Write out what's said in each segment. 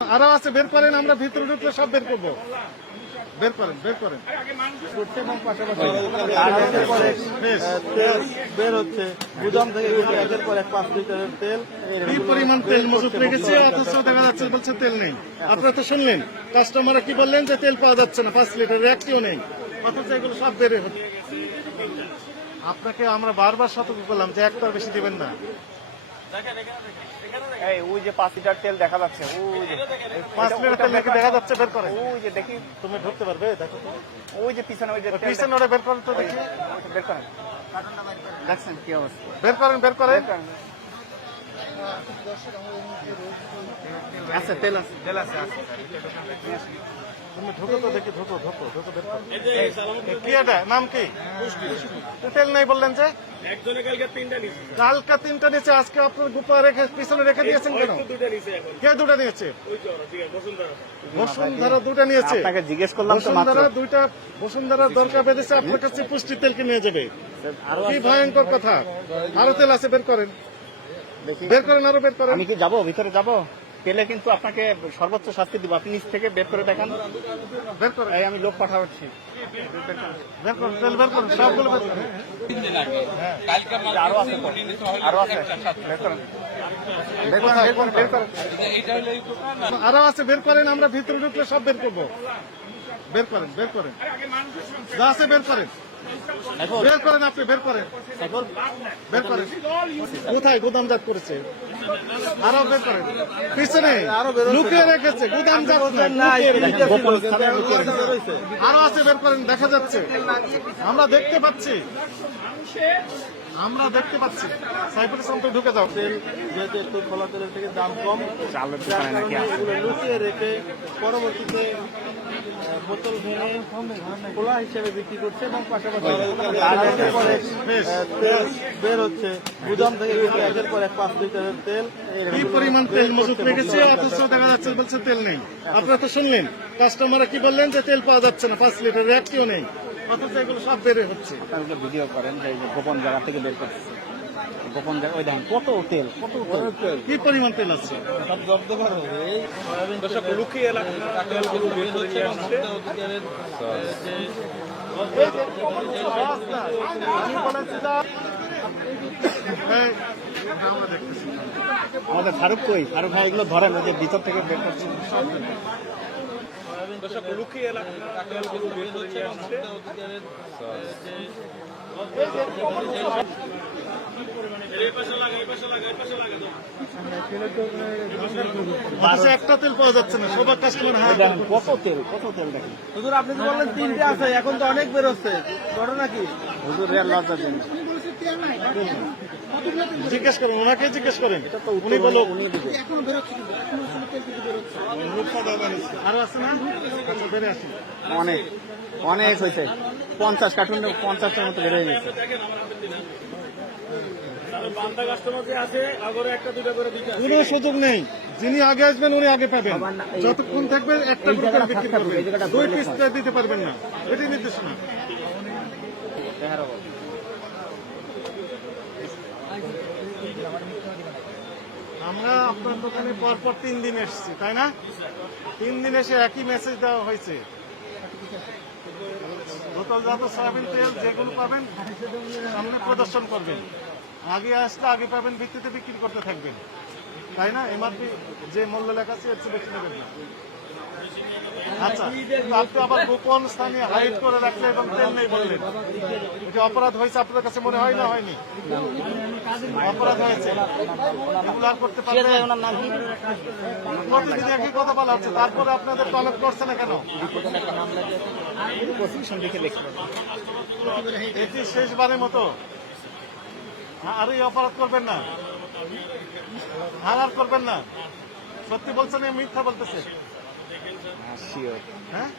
আরো আছে, বের করেন, আমরা ভিতরে ঢুকলে সব বের করবো। বের করেন, বের করেন। বের হচ্ছে গুদাম থেকে একের পর এক 5 লিটারের তেল। কি পরিমাণ তেল মজুত রেখেছে, অথচ দেখা যাচ্ছে বলছে তেল নেই। আপনারা তো শুনলেন, কাস্টমাররা কি বললেন যে তেল পাওয়া যাচ্ছে না, 5 লিটারের একটিও নেই, অথচ এগুলো সব বেড়ে হচ্ছে। আপনাকে আমরা বারবার সতর্ক করলাম যে একটার বেশি দিবেন না। ওই যে 5 লিটার তেল দেখা যাচ্ছে, ওই যে 5 লিটার তেল নাকি দেখা যাচ্ছে, বের করেন। ওই যে দেখি, তুমি ঢুকতে পারবে? দেখো তো, ওই যে পিছনে, ওই যে পিছনে ওটা বের করেন তো দেখি। বের করেন, দেখছেন কি অবস্থা? বের করেন, বের করেন। আছে তেল, আছে তেল, আছে। তুমি ঢুকো তো দেখি, ঢুকো ঢুকো ঢুকো, বের করো। কি এটা, নাম কি? তেল নেই বললেন যে? কালকে 3টা নিচে, আজকে আপনার গুপা রেখে পিছনে রেখে দিয়েছেন কেন? কে 2টা নিয়েছে? বসুন্ধরা 2টা নিয়েছে। আপনাকে জিজ্ঞেস করলাম তো মাত্র। বসুন্ধরা 2টা, বসুন্ধরার দরকার বেঁধেছে, আপনার কাছে পুষ্টি তেলকে নিয়ে যাবে। কি ভয়ঙ্কর কথা। আরো তেল আছে, বের করেন, বের করেন, আরো বের করেন। আমি কি যাবো ভিতরে? যাবো পেলে কিন্তু আপনাকে সর্বোচ্চ শাস্তি দিব। আপনি নিচ থেকে বের করে দেখান, বের করেন। আমি লোক পাঠাচ্ছি। বের করেন, তেল বের করেন, সবগুলো বের করেন। আরো আছে, আরো আছে, বের করেন, বের করেন, বের করেন, বের করেন। আরো আছে, বের করেন, আমরা ভিতরে ঢুকলে সব বের করবো। বের করেন, বের করেন, যা আছে বের করেন, বের করেন, আপনি বের করেন, বের করেন। কোথায় গুদামজাত করেছে? আরো বের করেন, পিছনে লুকিয়ে রেখেছে, গুদামজাত নাই। আরো আছে, বের করেন, দেখা যাচ্ছে, আমরা দেখতে পাচ্ছি, আমরা দেখতে পাচ্ছি। সাইফুল ইসলাম তো ঢুকে যাও। তেল যেহেতু একটু খোলা তেলের থেকে দাম কম, চালের দোকানে নাকি এগুলো লুকিয়ে রেখে পরবর্তীতে বোতল ভেঙে খোলা হিসেবে বিক্রি করছে এবং পাশাপাশি একের পর এক তেল বের হচ্ছে গুদাম থেকে একের পর এক 5 লিটারের তেল। কি পরিমাণ তেল মজুত রেখেছে, অথচ দেখা যাচ্ছে বলছে তেল নেই। আপনারা তো শুনলেন, কাস্টমাররা কি বললেন যে তেল পাওয়া যাচ্ছে না, 5 লিটারের একটিও নেই, অথচ এগুলো সব বেড়ে হচ্ছে। আপনারা ভিডিও করেন যে গোপন জায়গা থেকে বের করতেছে, গোপন জায়গা। ওই দেখেন কত তেল, কত তেল, কি পরিমাণ তেল আছে। সব জব্দ করা হবে। এই লুকিয়ে তেলগুলো বের করে নিয়ে আসছে। আমি বলেছি আমরা দেখতেছি। আমাদের ফারুক কই? ফারুক ভাই এগুলো ধরেন, ওই যে ভিতর থেকে বের করছে। লুকিয়ে তেলগুলো বের করে নিয়ে আসছে। একটা তেল পাওয়া যাচ্ছে না, সবার কাস্টমার কত তেল, কত তেল দেখেন। হুজুর আপনি তো বললেন 3টে আছে, এখন তো অনেক বেরোচ্ছে, ঘটনা কি? হুজুর রেল লজ্জা দিন। জিজ্ঞেস করেন, ওনাকে জিজ্ঞেস করেন, এটা তো উনি বলো। উনি দিবে। আরো আছে না? আচ্ছা, বেড়ে আসি। অনেক অনেক হয়েছে, 50 কার্টুন, 50টার মতো বেড়ে গেছে। কোনো সুযোগ নেই, যিনি আগে আসবেন উনি আগে পাবেন, যতক্ষণ থাকবে একটা গ্রুপে বিক্রি করবেন, 2 পিস দিতে পারবেন না, এটাই নির্দেশনা। আমরা আপনার দোকানে পরপর 3 দিন এসেছি, তাই না? 3 দিন এসে একই মেসেজ দেওয়া হয়েছে। বোতলজাত সয়াবিন তেল যেগুলো পাবেন সামনে প্রদর্শন করবেন, আগে আসলে আগে পাবেন, ভিত্তিতে বিক্রি করতে থাকবেন, তাই না? এমআরপি যে মূল্য লেখা আছে এর চেয়ে বেশি নেবেন না। আচ্ছা, আপনি আবার গোপন স্থানে হাইড করে রাখলে এবং তেল নেই বললেন, এটা অপরাধ হয়েছে আপনার কাছে মনে হয় না? হয়নি? অপরাধ হয়েছে, এগুলো আর করতে পারবেন? প্রতিদিন একই কথা বলা হচ্ছে, তারপরে আপনাদের তলব করছে না কেন? এটি শেষবারের মতো, আর এই অপরাধ করবেন না, আর করবেন না। সত্যি বলছেন, মিথ্যা বলতেছে? হ্যাঁ,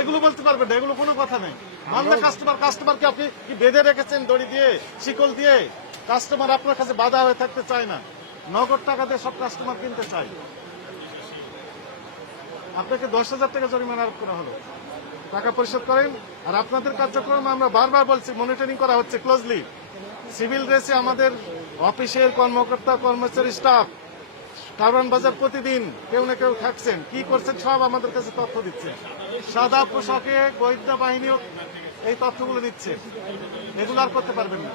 এগুলো বলতে পারবেন না, এগুলো কোনো কথা নেই। বান্দা কাস্টমারকে আপনি কি বেঁধে রেখেছেন দড়ি দিয়ে, শিকল দিয়ে? কাস্টমার আপনার কাছে বাধা হয়ে থাকতে চায় না, নগদ টাকা দিয়ে সব কাস্টমার কিনতে চায়। আপনাকে 10,000 টাকা জরিমানা আরোপ করা হলো, টাকা পরিশোধ করেন। আর আপনাদের কার্যক্রম আমরা বারবার বলছি, মনিটরিং করা হচ্ছে ক্লোজলি। সিভিল রেসে আমাদের অফিসের কর্মকর্তা কর্মচারী স্টাফ কারওয়ান বাজার প্রতিদিন কেউ না কেউ থাকছেন, কি করছেন সব আমাদের কাছে তথ্য দিচ্ছে। সাদা পোশাকে গোয়েন্দা বাহিনীও এই তথ্যগুলো দিচ্ছে, এগুলো আর করতে পারবেন না।